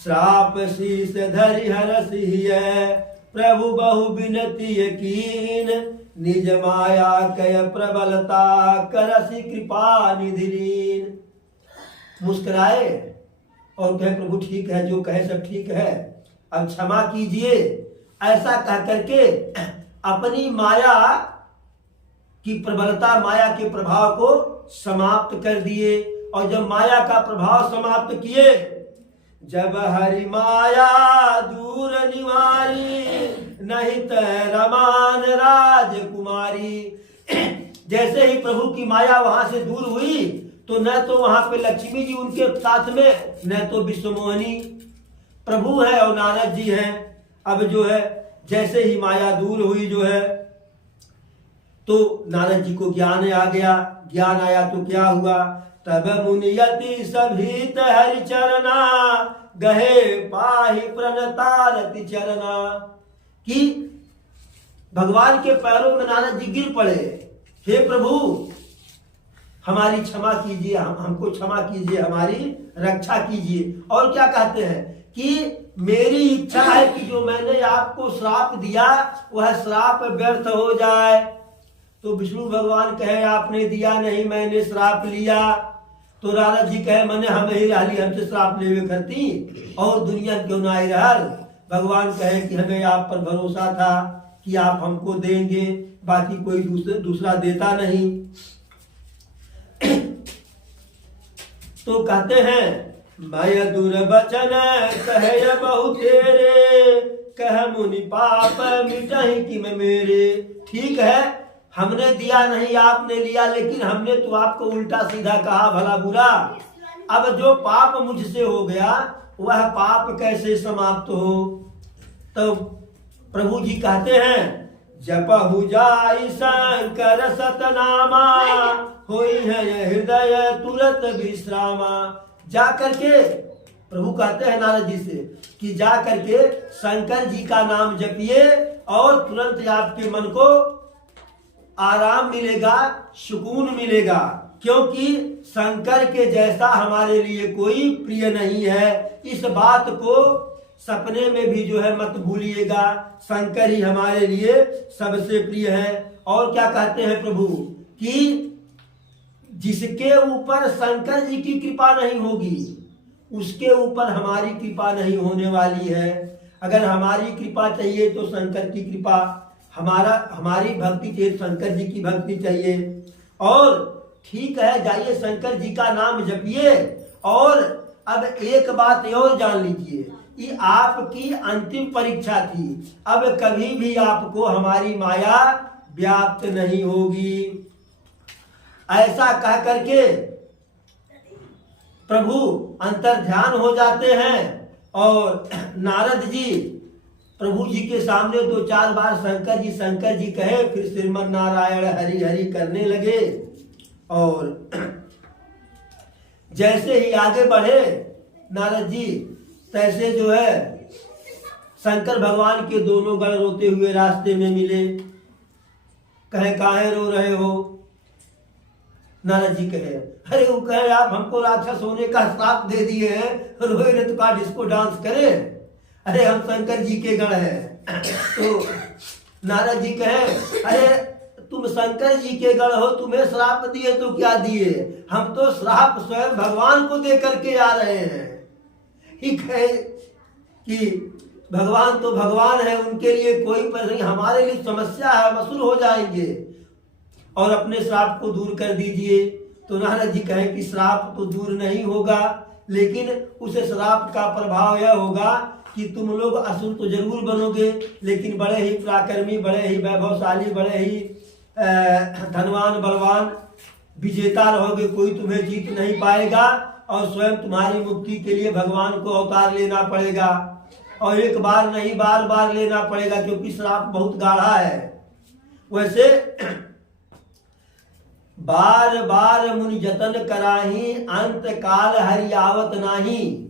श्राप शीस धरि हरसिय, प्रभु बहु विनती कीन, निज माया कय प्रबलता, करसि कृपा निधि लीन। मुस्कुराए और कहे, प्रभु ठीक है, जो कहे सब ठीक है, अब क्षमा कीजिए। ऐसा कह करके अपनी माया की प्रबलता, माया के प्रभाव को समाप्त कर दिए। और जब माया का प्रभाव समाप्त किए, जब हरि माया दूर निवारी, नहीं त रमान राजकुमारी। जैसे ही प्रभु की माया वहां से दूर हुई, तो न तो वहां पे लक्ष्मी जी उनके साथ में, न तो विश्वमोहिनी, प्रभु है और नारद जी हैं। अब जो है जैसे ही माया दूर हुई जो है, तो नारद जी को ज्ञान आ गया। ज्ञान आया तो क्या हुआ? तब मुनियति सभीत हरि चरना, गहे पाहि प्रणतारति चरना। कि भगवान के पैरों में नारद जी गिर पड़े, हे प्रभु हमारी क्षमा कीजिए, हमको क्षमा कीजिए, हमारी रक्षा कीजिए। और क्या कहते हैं कि मेरी इच्छा है कि जो मैंने आपको श्राप दिया वह श्राप व्यर्थ हो जाए। तो विष्णु भगवान कहे, आपने दिया नहीं, मैंने श्राप लिया। तो नारद जी कहे, मैंने हम ही रही, हमसे श्राप लेवे करती और दुनिया क्यों ना आई रहल। भगवान कहे कि हमें आप पर भरोसा था कि आप हमको देंगे, बाकी कोई दूसरा देता नहीं। तो कहते हैं, मैं दुर्वचन कहे बहु तेरे, कह मुनि पाप मिटहि किम मेरे। ठीक है, हमने दिया नहीं, आपने लिया, लेकिन हमने तो आपको उल्टा सीधा कहा, भला बुरा। अब जो पाप मुझसे हो गया वह पाप कैसे समाप्त हो? तो प्रभु जी कहते हैं, जपहु जाई शंकर सतनामा, होई है हृदय तुरत विश्रामा। जा करके प्रभु कहते हैं नारद जी से कि जा करके शंकर जी का नाम जपिए और तुरंत आपके मन को आराम मिलेगा, सुकून मिलेगा। क्योंकि शंकर के जैसा हमारे लिए कोई प्रिय नहीं है। इस बात को सपने में भी जो है मत भूलिएगा, शंकर ही हमारे लिए सबसे प्रिय है। और क्या कहते हैं प्रभु कि जिसके ऊपर शंकर जी की कृपा नहीं होगी उसके ऊपर हमारी कृपा नहीं होने वाली है। अगर हमारी कृपा चाहिए तो शंकर की कृपा, हमारी भक्ति चाहिए शंकर जी की भक्ति चाहिए। और ठीक है, जाइए शंकर जी का नाम जपिए। और अब एक बात और जान लीजिए, ये आपकी अंतिम परीक्षा थी। अब कभी भी आपको हमारी माया व्याप्त नहीं होगी। ऐसा कह करके प्रभु अंतर ध्यान हो जाते हैं। और नारद जी प्रभु जी के सामने 2-4 बार शंकर जी कहे, फिर श्रीमन नारायण हरि हरि करने लगे। और जैसे ही आगे बढ़े नारद जी, तैसे जो है शंकर भगवान के दोनों गण रोते हुए रास्ते में मिले। कहे काहे रो रहे हो? नारद जी कहे अरे वो कहे आप हमको राक्षस होने का श्राप दे दिए हैं, रोए ने तो कहा डिस्को डांस करे। अरे हम शंकर जी के गण हैं। तो नारद जी कहे अरे तुम शंकर जी के गण हो, तुम्हें श्राप दिए तो क्या दिए, हम तो श्राप स्वयं भगवान को दे करके आ रहे हैं। ही कहे कि भगवान तो भगवान है, उनके लिए कोई परेशानी, हमारे लिए समस्या है, वसूल हो जाएंगे और अपने श्राप को दूर कर दीजिए। तो नारद जी कहें कि श्राप तो दूर नहीं होगा, लेकिन उस श्राप का प्रभाव यह होगा कि तुम लोग असुर तो जरूर बनोगे, लेकिन बड़े ही पराक्रमी, बड़े ही वैभवशाली, बड़े ही धनवान बलवान विजेता रहोगे, कोई तुम्हें जीत नहीं पाएगा और स्वयं तुम्हारी मुक्ति के लिए भगवान को अवतार लेना पड़ेगा और एक बार नहीं बार बार लेना पड़ेगा, क्योंकि श्राप बहुत गाढ़ा है। वैसे बार बार मुनि जतन कराही, अंत काल हरियावत नाही।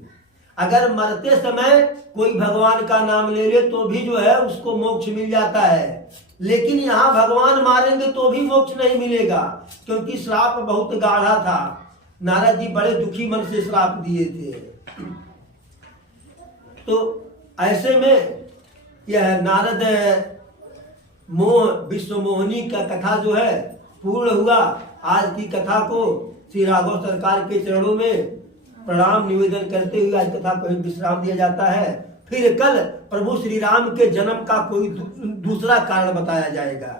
अगर मरते समय कोई भगवान का नाम ले ले तो भी जो है उसको मोक्ष मिल जाता है, लेकिन यहाँ भगवान मारेंगे तो भी मोक्ष नहीं मिलेगा, क्योंकि श्राप बहुत गाढ़ा था। नारद जी बड़े दुखी मन से श्राप दिए थे। तो ऐसे में यह नारद मोह विश्व मोहिनी का कथा जो है पूर्ण हुआ। आज की कथा को श्री राघव सरकार के चरणों में प्रणाम निवेदन करते हुए आज कथा को विश्राम दिया जाता है। फिर कल प्रभु श्री राम के जन्म का कोई दूसरा कारण बताया जाएगा।